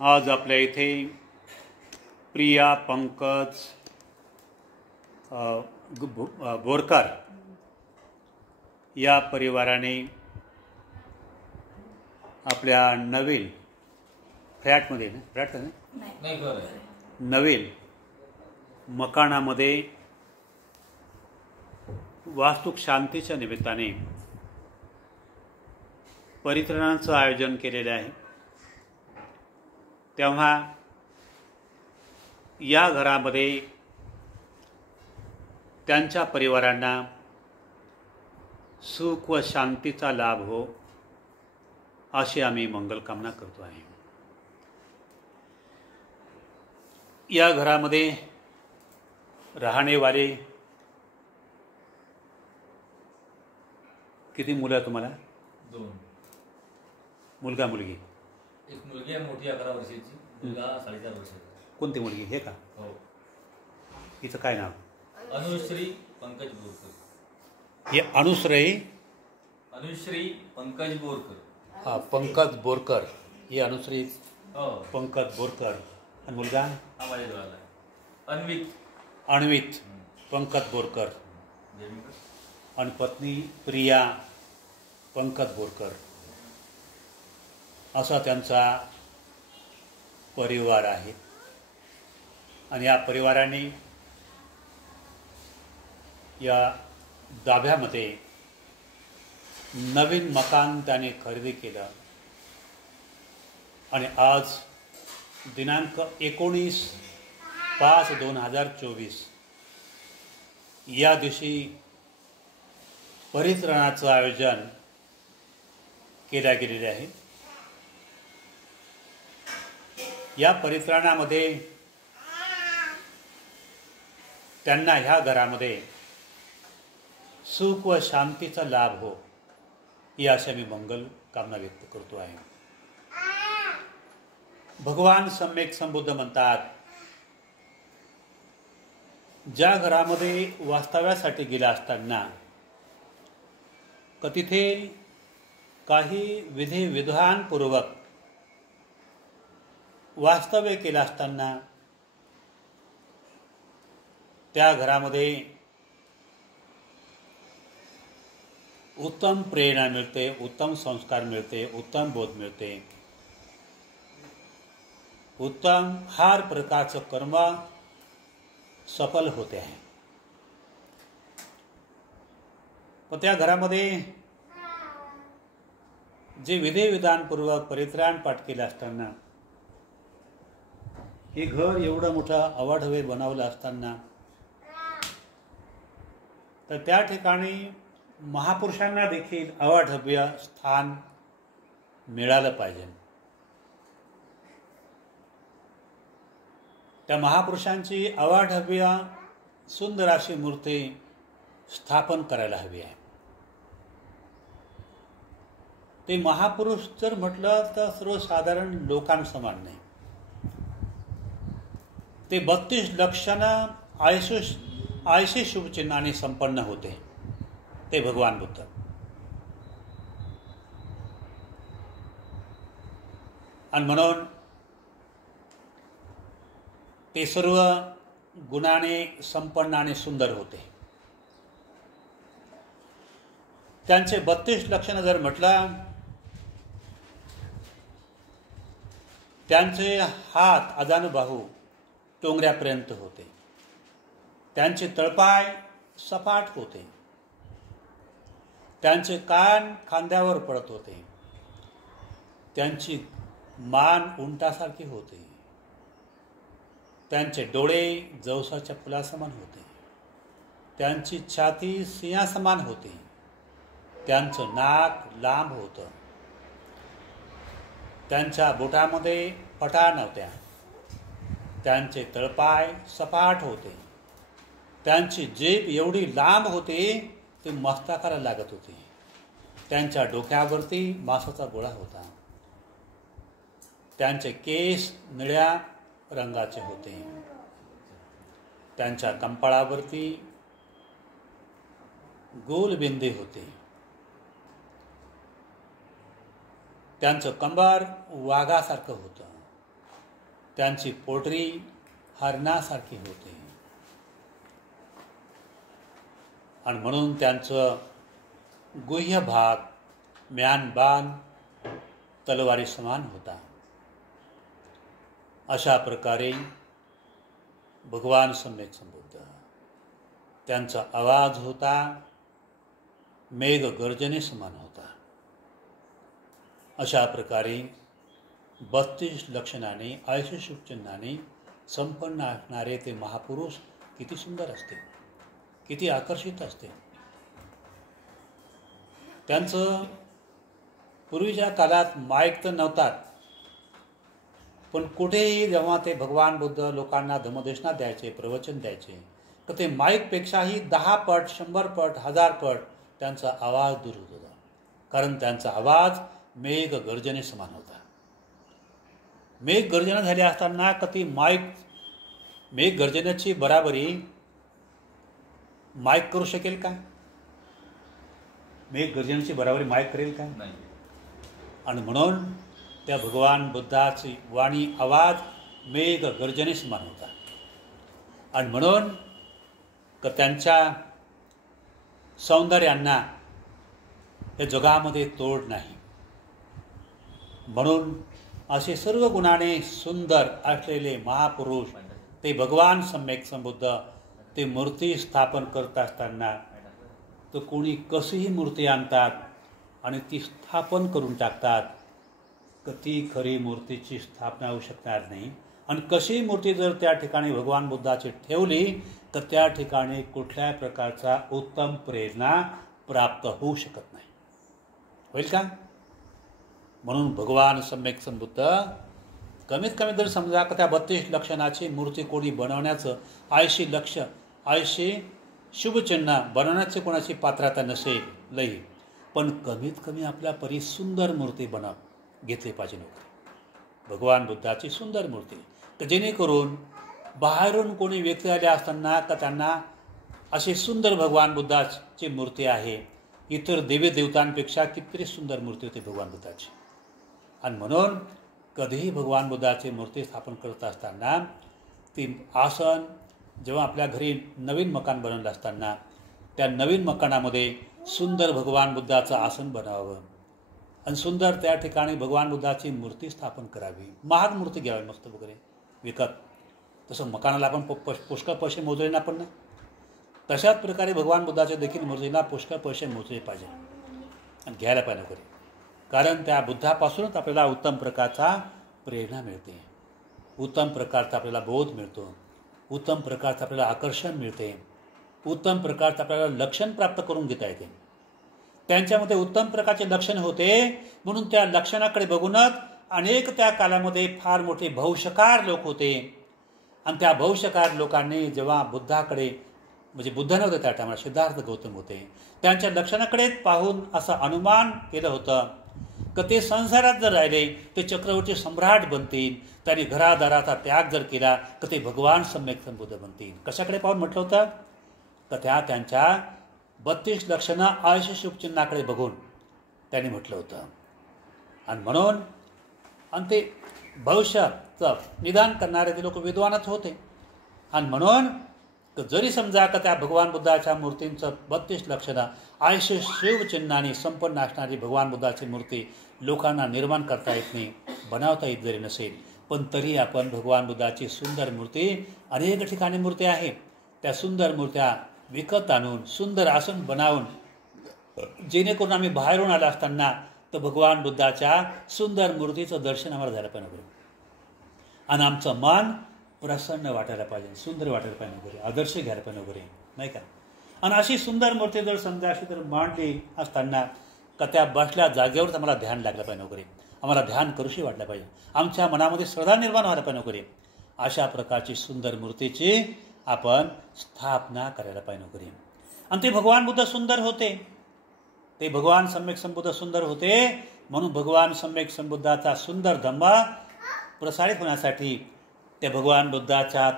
आज आपल्या इथे प्रिया पंकज बोरकर या परिवाराने आपल्या नवीन फ्लॅटमध्ये नवीन मकानामध्ये वास्तुक शांतीच्या निमित्ताने परित्रणाचं आयोजन केलेलं आहे. तेव्हा या घरामध्ये त्यांच्या परिवारांना सुख व शांतीचा लाभ हो अशी आम्ही मंगलकामना करतो आहे. या घरामध्ये राहणेवाले किती मुलं आहे तुम्हाला? 2 मुलगा मुलगी? एक मुलगी आहे मोठी 11 वर्षाची, मुलगा 4.5 वर्षाचा. कोणती मुलगी? हे का? हो. हिचं काय नाव? अनुश्री पंकज बोरकर. हे अनुश्री पंकज बोरकर. हा, पंकज बोरकर. ही अनुश्री हो, पंकज बोरकर. आणि मुलगा? हा माझ्या जवळ आहे, अन्वित पंकज बोरकर. आणि पत्नी प्रिया पंकज बोरकर. असा त्यांचा परिवार आहे. आणि या परिवाराने या दाभ्यामध्ये नवीन मकान त्याने खरेदी केलं. आणि आज दिनांक 19/5/2024 या दिवशी परित्रणाचं आयोजन केले गेलेले आहे. या परित्रणामध्ये त्यांना ह्या घरामध्ये सुख व शांतीचा लाभ हो ही अशा मी मंगल कामना व्यक्त करतो आहे. भगवान सम्यक संबुद्ध म्हणतात, ज्या घरामध्ये वास्तव्यासाठी गेला असताना तिथे काही विधी विधानपूर्वक वास्तव्य केलं असताना त्या घरामध्ये उत्तम प्रेरणा मिळते, उत्तम संस्कार मिळते, उत्तम बोध मिळते, उत्तम हर प्रकारचं कर्म सफल होते आहे. पण त्या घरामध्ये जे विधिविधानपूर्वक परित्राण पाठ केलं असताना, हे घर एवढं मोठं अवाढव्य बनवलं असताना, तर त्या ठिकाणी महापुरुषांना देखील अवाढव्य स्थान मिळालं पाहिजे. त्या महापुरुषांची अवाढव्य सुंदर अशी मूर्ती स्थापन करायला हवी आहे. ते महापुरुष जर म्हटलं तर सर्वसाधारण लोकांसमान नाही. ते 32 लक्षणं आयशी शुभचिन्हाने संपन्न होते. ते भगवान बुद्ध. आणि म्हणून ते सर्व गुणाने संपन्न आणि सुंदर होते. त्यांचे 32 लक्षणं जर म्हटलं, त्यांचे हात अजानुबाहू टोंगऱ्यापर्यंत होते, त्यांचे तळपाय सपाट होते, त्यांचे कान खांद्यावर पडत होते, त्यांची मान उंटासारखी होते, त्यांचे डोळे जवसाच्या फुलासमान होते, त्यांची छाती सिंहासमान होती, त्यांचं नाक लांब होतं, त्यांच्या बोटामध्ये फटा नव्हत्या, त्यांचे तळपाय सपाट होते, त्यांची जीभ एवढी लांब होती ती मस्तकाला लागत होती, त्यांच्या डोक्यावरती मांसाचा गोळा होता, त्यांचे केस निळ्या रंगाचे होते, त्यांच्या कंपाळावरती गोलबिंदी होते, त्यांचं कंबर वाघासारखं होतं त्यांची पोटरी हरणासारखी होते आणि म्हणून त्यांचं गुह्य भाग म्यानबान तलवारी समान होता. अशा प्रकारे भगवान सम्यक संबुद्ध, त्यांचा आवाज होता मेघ गर्जने समान होता. अशा प्रकारे 32 लक्षणाने ऐशशुभ चिन्हाने संपन्न असणारे ते महापुरुष किती सुंदर असते, किती आकर्षित असते. त्यांचं पूर्वीच्या काळात माईक तर नव्हतात, पण कुठेही जेव्हा ते भगवान बुद्ध लोकांना धम्मदेशना द्यायचे, प्रवचन द्यायचे, तर ते माईकपेक्षाही 10 पट, 100 पट, 1000 पट त्यांचा आवाज दूर होत होता. कारण त्यांचा आवाज मेघ गर्जने समान होता. मेघ गर्जना झाली असताना का ती मेघ गर्जनेची बराबरी माईक करू शकेल का? मेघ गर्जनेची बराबरी माईक करेल का? नाही. आणि म्हणून त्या भगवान बुद्धाची वाणी आवाज मेघ गर्जने समान होता. आणि म्हणून त्यांच्या सौंदर्यांना या जगामध्ये तोड नाही. म्हणून असे सर्व गुणाने सुंदर असलेले महापुरुष ते भगवान सम्यक संबुद्ध ते मूर्ती स्थापन करत असताना तर कोणी कशीही मूर्ती आणतात आणि ती स्थापन करून टाकतात, तर ती खरी मूर्तीची स्थापना होऊ शकणार नाही. आणि कशी मूर्ती जर त्या ठिकाणी भगवान बुद्धाची ठेवली तर त्या ठिकाणी कुठल्या प्रकारचा उत्तम प्रेरणा प्राप्त होऊ शकत नाही. होईल का? म्हणून भगवान सम्यक संबुद्ध कमीत कमी जर समजा का त्या 32 लक्षणाची मूर्ती कोणी बनवण्याचं 80 शुभचिन्ह बनवण्याची कोणाची पात्रता नसेल लई, पण कमीत कमी आपल्या परी सुंदर मूर्ती घेतली पाहिजे नव्हती. भगवान बुद्धाची सुंदर मूर्ती, तर जेणेकरून बाहेरून कोणी व्यक्ती आले असताना का त्यांना अशी सुंदर भगवान बुद्धाची मूर्ती आहे, इतर देवी देवतांपेक्षा कितीतरी सुंदर मूर्ती होती भगवान बुद्धाची. आणि म्हणून कधीही भगवान बुद्धाची मूर्ती स्थापन करत असताना ती आसन जेव्हा आपल्या घरी नवीन मकान बनवलं असताना त्या नवीन मकानामध्ये सुंदर भगवान बुद्धाचं आसन बनावं आणि सुंदर त्या ठिकाणी भगवान बुद्धाची मूर्ती स्थापन करावी. महाग मूर्ती घ्यावी मस्त वगैरे विकत. तसं मकानाला आपण पुष्कळ पैसे मोजले ना, पण तशाच प्रकारे भगवान बुद्धाच्या देखील मूर्तीला पुष्कळ पैसे मोजले पाहिजे आणि घ्यायला पाहिजे वगैरे. कारण त्या बुद्धापासूनच आपल्याला उत्तम प्रकारचा प्रेरणा मिळते, उत्तम प्रकारचा आपल्याला बोध मिळतो, उत्तम प्रकारचं आपल्याला आकर्षण मिळते, उत्तम प्रकारचं आपल्याला लक्षण प्राप्त करून घेता येते. त्यांच्यामध्ये उत्तम प्रकारचे लक्षण होते, म्हणून त्या लक्षणाकडे बघूनच अनेक त्या काळामध्ये फार मोठे भविष्यकार लोक होते. आणि त्या भविष्यकार लोकांनी जेव्हा बुद्धाकडे, म्हणजे बुद्ध नव्हते त्या टायमाला, सिद्धार्थ गौतम होते, त्यांच्या लक्षणाकडे पाहून असं अनुमान केलं होतं की ते संसारात जर राहिले ते चक्रवर्ती सम्राट बनतील, त्यांनी घरादाराचा त्याग जर केला तर ते भगवान सम्यक संबुद्ध बनतील. कशाकडे पाहून म्हटलं होतं? तर त्यांच्या 32 लक्षणं आयुष्य शुभचिन्हाकडे बघून त्यांनी म्हटलं होतं. आणि म्हणून आणि ते भविष्याचं निदान करणारे ते लोक विद्वानच होते. आणि म्हणून जरी समजा का त्या भगवान बुद्धाच्या मूर्तींचं 32 लक्षणं आयुष्य शिवचिन्हाने संपन्न असणारी भगवान बुद्धाची मूर्ती लोकांना निर्माण करता येत नाही, बनवता येत जरी नसेल, पण तरी आपण भगवान बुद्धाची सुंदर मूर्ती, अनेक ठिकाणी मूर्ती आहे, त्या सुंदर मूर्त्या विकत आणून सुंदर आसन बनावून जेणेकरून आम्ही बाहेरून आला असताना तर भगवान बुद्धाच्या सुंदर मूर्तीचं दर्शन आम्हाला झालं पाहिजे आणि आमचं मन प्रसन्न वाटायला पाहिजे, सुंदर वाटायला पाहिजे वगैरे, आदर्श घ्यायला पाहिजे वगैरे, नाही का? आणि अशी सुंदर मूर्ती जर समजा अशी तर मांडली असताना का त्या बसल्या जागेवरच आम्हाला ध्यान लागलं पाहिजे वगैरे, आम्हाला ध्यान करूशी वाटलं पाहिजे, आमच्या मनामध्ये श्रद्धा निर्माण व्हायला पाहिजे वगैरे, अशा प्रकारची सुंदर मूर्तीची आपण स्थापना करायला पाहिजे वगैरे. आणि ते भगवान बुद्ध सुंदर होते, ते भगवान सम्यक संबुद्ध सुंदर होते. म्हणून भगवान सम्यक संबुद्धाचा सुंदर धम्म प्रसारित होण्यासाठी त्या भगवान बुद्धाच्या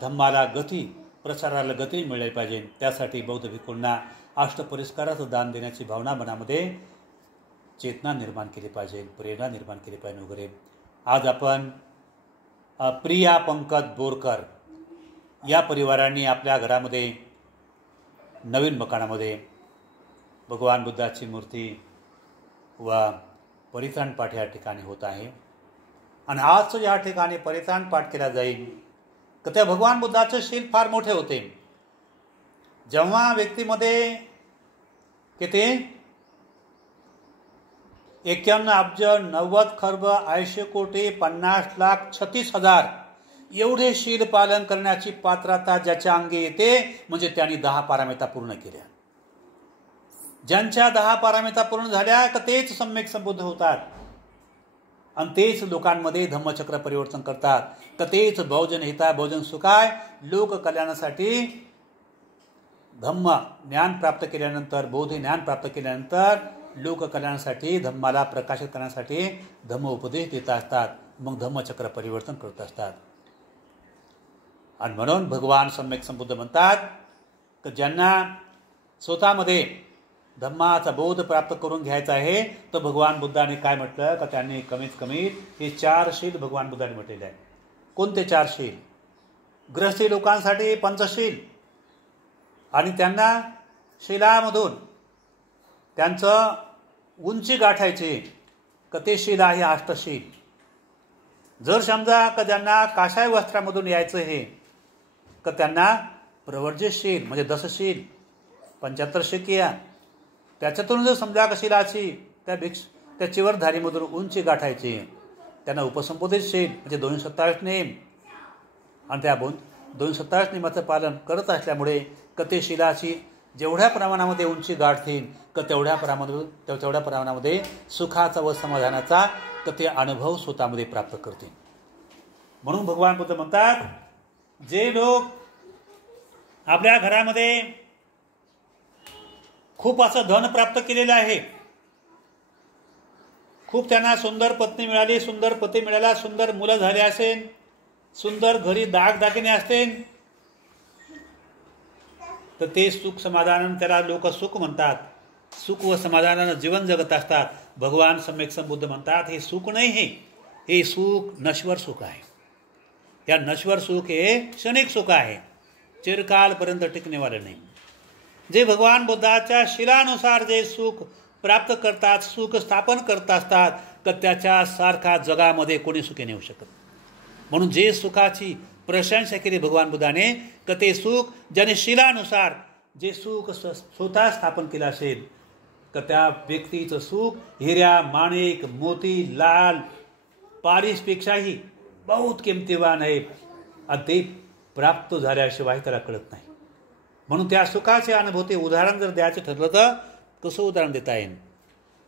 धम्माला गती, प्रसाराला गती मिळाली पाहिजे. त्यासाठी बौद्ध भिक्खूंना अष्टपरिष्काराचं दान देण्याची भावना मनामध्ये चेतना निर्माण केली पाहिजे, प्रेरणा निर्माण केली पाहिजे वगैरे. आज आपण प्रिया पंकज बोरकर या परिवारांनी आपल्या घरामध्ये नवीन मकानामध्ये भगवान बुद्धाची मूर्ती व परित्राण पाठ या ठिकाणी होत आहे. आणि आज या ठिकाणी परित्राण पाठ केला जाईल तर त्या भगवान बुद्धाचे शील फार मोठे होते. जेव्हा व्यक्तीमध्ये किती 51 अब्ज 90 खर्ब 80 कोटी 50 लाख 36,000 एवढे शील पालन करण्याची पात्रता ज्याच्या अंगी येते म्हणजे त्यांनी 10 पारमिता पूर्ण केल्या. ज्यांच्या 10 पारमिता पूर्ण झाल्या का तेच सम्यक संबुद्ध होतात आणि तेच लोकांमध्ये धम्मचक्र परिवर्तन करतात. तर तेच बहुजन हिताय बहुजन सुखाय लोक कल्याणासाठी धम्म ज्ञान प्राप्त केल्यानंतर बौद्ध ज्ञान प्राप्त केल्यानंतर लोक कल्याणासाठी धम्माला प्रकाशित करण्यासाठी धम्म उपदेश देत असतात. मग धम्मचक्र परिवर्तन करत असतात. आणि म्हणून भगवान सम्यक संबुद्ध म्हणतात की ज्यांना स्वतःमध्ये धम्माचा बोध प्राप्त करून घ्यायचा आहे तर भगवान बुद्धाने काय म्हटलं का त्यांनी कमीत कमी हे 4 शील भगवान बुद्धाने म्हटलेले आहे. कोणते 4 शील? गृहस्थी लोकांसाठी पंचशील आणि त्यांना शीलामधून त्यांचं उंची गाठायची का ते शील आहे अष्टशील. जर समजा का ज्यांना काशाय वस्त्रामधून यायचं हे का त्यांना प्रवर्ज्यशील म्हणजे 10शील 75 शिकिया त्याच्यातून जर समजा का शीलाची त्या चिवरधारीमधून उंची गाठायची त्यांना उपसंबोधितशील म्हणजे 227 नेम आणि त्या 227 नियमाचं पालन करत असल्यामुळे कते शीलाची जेवढ्या प्रमाणामध्ये उंची गाठतील का तेवढ्या प्रमाणामध्ये सुखाचा व समाधानाचा कते अनुभव स्वतःमध्ये प्राप्त करतील. म्हणून भगवान बुद्ध म्हणतात जे लोक आपल्या घरामध्ये खूप असं धन प्राप्त केलेलं आहे, खूप त्यांना सुंदर पत्नी मिळाली, सुंदर पती मिळाला, सुंदर मुलं झाले असेल, सुंदर घरी दागदागिने असतील तर ते सुख समाधान त्याला लोक सुख म्हणतात. सुख व समाधानानं जीवन जगत असतात. भगवान सम्यक संबुद्ध म्हणतात हे सुख नाही, हे सुख नश्वर सुख आहे. या नश्वर सुख हे क्षणिक सुख आहे, चिरकालपर्यंत टिकणेवाले नाही. जे भगवान बुद्धाच्या शिलानुसार जे सुख प्राप्त करतात, सुख स्थापन करत असतात तर त्याच्यासारखा जगामध्ये कोणी सुखी नाही होऊ शकत. म्हणून जे सुखाची प्रशंसा केली भगवान बुद्धाने का ते सुख ज्याने शिलानुसार जे सुख स्वतः स्थापन केलं असेल तर त्या व्यक्तीचं सुख हिऱ्या माणिक मोती लाल पारिसपेक्षाही बहुत किमतीवान आहे आणि ते प्राप्त झाल्याशिवाय त्याला कळत नाही. म्हणून त्या सुखाचे अनुभूती उदाहरण जर द्यायचं ठरलं तर कसं उदाहरण देता येईल?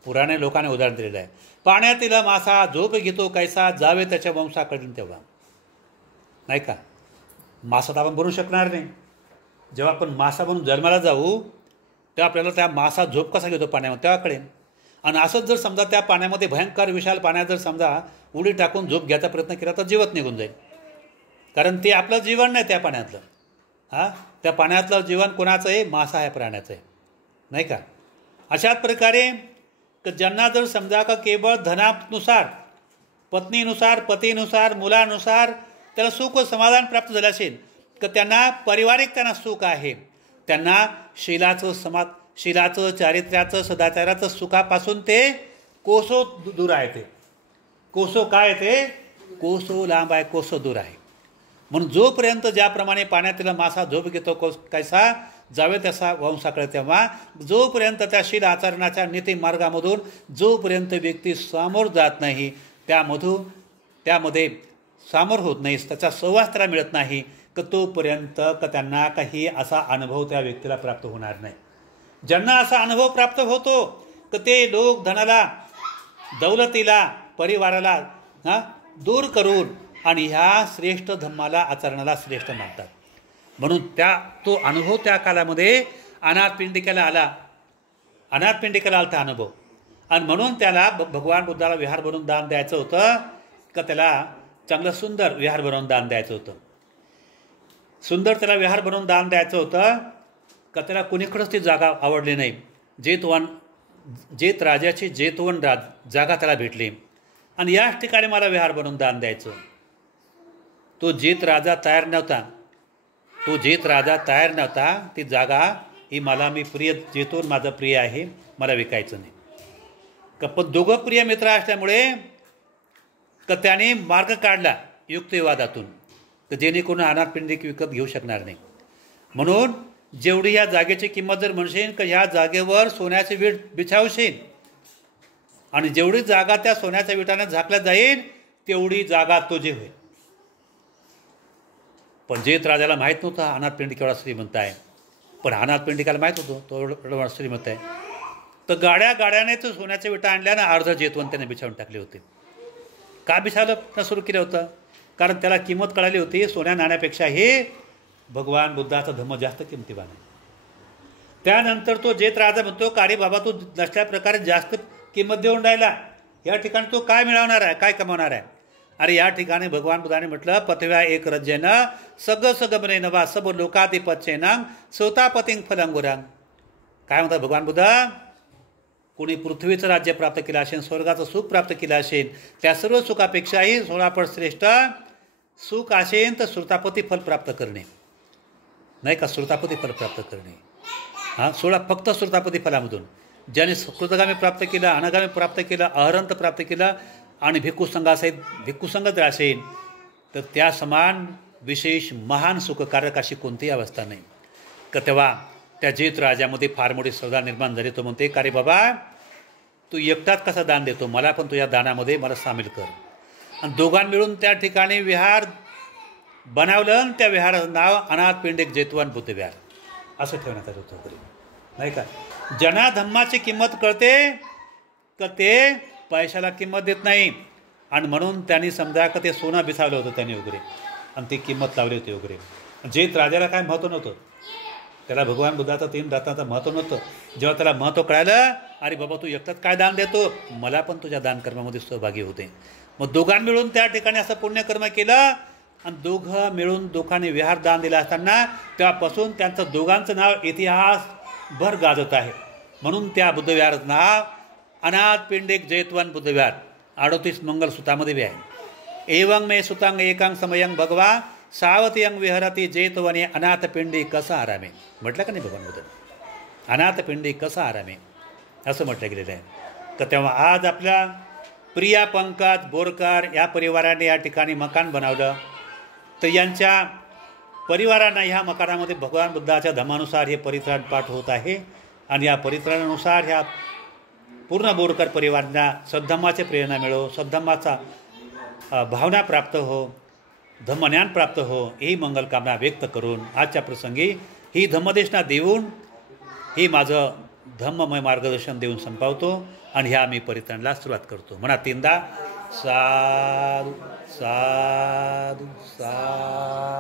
पुराणे लोकांनी उदाहरण दिलेलं आहे. पाण्यातील मासा झोप घेतो कैसा जावे त्याच्या वंशाकडून तेव्हा. नाही का? मासा तर आपण बनवू शकणार नाही. जेव्हा आपण मासा बनून जन्माला जाऊ तेव्हा आपल्याला त्या मासा झोप कसा घेतो पाण्यामध्ये तेव्हा कळेल. आणि असंच जर समजा त्या पाण्यामध्ये भयंकर विशाल पाण्यात जर समजा उडी टाकून झोप घ्यायचा प्रयत्न केला तर जीवत निघून जाईल. कारण ते आपलं जीवन नाही त्या पाण्यातलं. त्या पाण्यातलं जीवन कोणाचं आहे? मासा आहे, प्राण्याचं आहे. नाही का? अशाच प्रकारे ज्यांना जर समजा का केवळ धनानुसार पत्नीनुसार पतीनुसार मुलानुसार त्याला सुख व समाधान प्राप्त झालं असेल तर त्यांना पारिवारिक त्यांना सुख आहे. त्यांना शीलाचं चारित्र्याचं सदाचाराचं सुखापासून ते कोसो दूर आहे. ते कोसो काय? ते कोसो लांब आहे, कोसो दूर आहे. म्हणून जोपर्यंत ज्याप्रमाणे पाण्यातील मासा झोप घेतो कैसा जावे तसा वंशाकडे तेव्हा जोपर्यंत त्या शील आचरणाच्या नीती मार्गामधून जोपर्यंत व्यक्ती सामोर जात नाही त्यामध्ये सामोर होत नाही, त्याचा सहवास त्याला मिळत नाही तर तोपर्यंत त्यांना काही असा अनुभव त्या व्यक्तीला प्राप्त होणार नाही. ज्यांना असा अनुभव प्राप्त होतो तर ते लोक धनाला दौलतीला परिवाराला दूर करून आणि ह्या श्रेष्ठ धम्माला आचरणाला श्रेष्ठ मानतात. म्हणून तो अनुभव त्या कालामध्ये अनाथपिंडिकेला आला अनुभव. आणि म्हणून त्याला भगवान बुद्धाला विहार बनवून दान द्यायचं होतं का त्याला चांगलं सुंदर विहार बनवून दान द्यायचं होतं. सुंदर त्याला विहार बनवून दान द्यायचं होतं का त्याला कुणीकडेच ती जागा आवडली नाही. जेत राजाची जेतवन जागा त्याला भेटली आणि याच ठिकाणी मला विहार बनवून दान द्यायचं. तो जेत राजा तयार नव्हता. ती जागा ही मला मी प्रिय जेतून माझं प्रिय आहे, मला विकायचं नाही. पण दोघं प्रिय मित्र असल्यामुळे त्याने मार्ग काढला युक्तिवादातून, तर जेणेकरून अनाथ पिंडिक विकत घेऊ शकणार नाही. म्हणून जेवढी या जागेची किंमत जर म्हणशील की ह्या जागेवर सोन्याची वीट बिछावशील आणि जेवढी जागा त्या सोन्याच्या विटाने झाकल्या जाईल तेवढी जागा तुझी होईल. पण जेत राजाला माहीत नव्हतं अनाथ पिंडिक एवढा श्रीमंत आहे. पण अनाथ पिंडिकाला माहीत होतं तो एवढा श्रीमंत आहे. तर गाड्याने तो सोन्याच्या विटा आणल्यानं अर्ध जेतवन त्याने बिछावून टाकले होते. का बिछावलं सुरू केलं होतं? कारण त्याला किंमत कळाली होती सोन्या नाण्यापेक्षा हे भगवान बुद्धाचा धम्म जास्त किमतीवान आहे. त्यानंतर तो जेत राजा म्हणतो का अरे बाबा तू नसल्या प्रकारे जास्त किंमत देऊन राहिला, या ठिकाणी तो काय मिळवणार आहे, काय कमावणार आहे? अरे या ठिकाणी भगवान बुद्धाने म्हटलं पथव्या एक रज्जेनं सगमने नवा सब लोकाधिपत्येनं स्वतापतिंग फलंगुरांग. काय म्हणतात भगवान बुद्ध? कोणी पृथ्वीचं राज्य प्राप्त केलं असेल, स्वर्गाचं सुख प्राप्त केलं असेल, त्या सर्व सुखापेक्षाही 16 श्रेष्ठ सुख असेल तर श्रुतापती फल प्राप्त करणे, नाही का? श्रुतापती फल प्राप्त करणे. हां, फक्त श्रुतापती फलामधून ज्याने कृतगामी प्राप्त केलं, अनागामी प्राप्त केलं, अहरंत प्राप्त केलं आणि भिक्खुसंग जर असेल तर त्या समान विशेष महान सुखकारक अशी कोणतीही अवस्था नाही. का तेव्हा त्या जेत राजामध्ये फार मोठी श्रद्धा निर्माण झाली. तो म्हणते का रे बाबा तू एकटाच कसा दान देतो, मला पण तुझ्या दानामध्ये मला सामील कर. आणि दोघां मिळून त्या ठिकाणी विहार बनवलं आणि त्या विहाराचं नाव अनाथ पिंडिक जेतवन बुद्ध विहार असं ठेवण्यात आलं होतं. नाही का? ज्यांना धम्माची किंमत कळते तर ते पैशाला किंमत देत नाही. आणि म्हणून त्यांनी समजा का ते सोनं बिसावलं होतं त्यांनी वगैरे आणि ती किंमत लावली होती वगैरे. जेत राजाला काय महत्त्व नव्हतं, त्याला भगवान बुद्धाचं 3 रत्नाचं महत्त्व नव्हतं. जेव्हा त्याला महत्त्व कळालं अरे बाबा तू एकटाच काय दान देतो, मला पण तुझ्या दानकर्मामध्ये सहभागी होते. मग दोघां मिळून त्या ठिकाणी असं पुण्यकर्म केलं आणि दोघं मिळून दोघांनी विहार दान दिला असताना तेव्हापासून त्यांचं दोघांचं नाव इतिहासभर गाजत आहे. म्हणून त्या बुद्धविहाराचं नाव अनाथ पिंडिक जेतवन बुद्धविहार 38 मंगलसूत्रामध्ये बी आहे. एवं मे सुतांग एकांग समयंग भगवा सावतियंग विहरती जेतवने अनाथ पिंडी कसा आरामे. म्हटलं का नाही भगवान बुद्ध? अनाथ पिंडी कसा आरामे असं म्हटलं गेलेलं आहे. तर तेव्हा आज आपल्या प्रिया पंकज बोरकर या परिवाराने या ठिकाणी मकान बनवलं. तर यांच्या परिवारांना ह्या मकानामध्ये भगवान बुद्धाच्या धर्मानुसार हे परित्राण पाठ होत आहे. आणि या परित्राणानुसार ह्या पूर्ण बोरकर परिवारांना सद्धम्माची प्रेरणा मिळो, सद्धम्माचा भावना प्राप्त हो, धम्मज्ञान प्राप्त हो ही मंगलकामना व्यक्त करून आजच्या प्रसंगी ही धम्मदेशना देऊन ही माझं धम्ममय मार्गदर्शन देऊन संपवतो आणि ह्या मी परित्राणाला सुरुवात करतो. म्हणा 3दा साधू साधू साधू.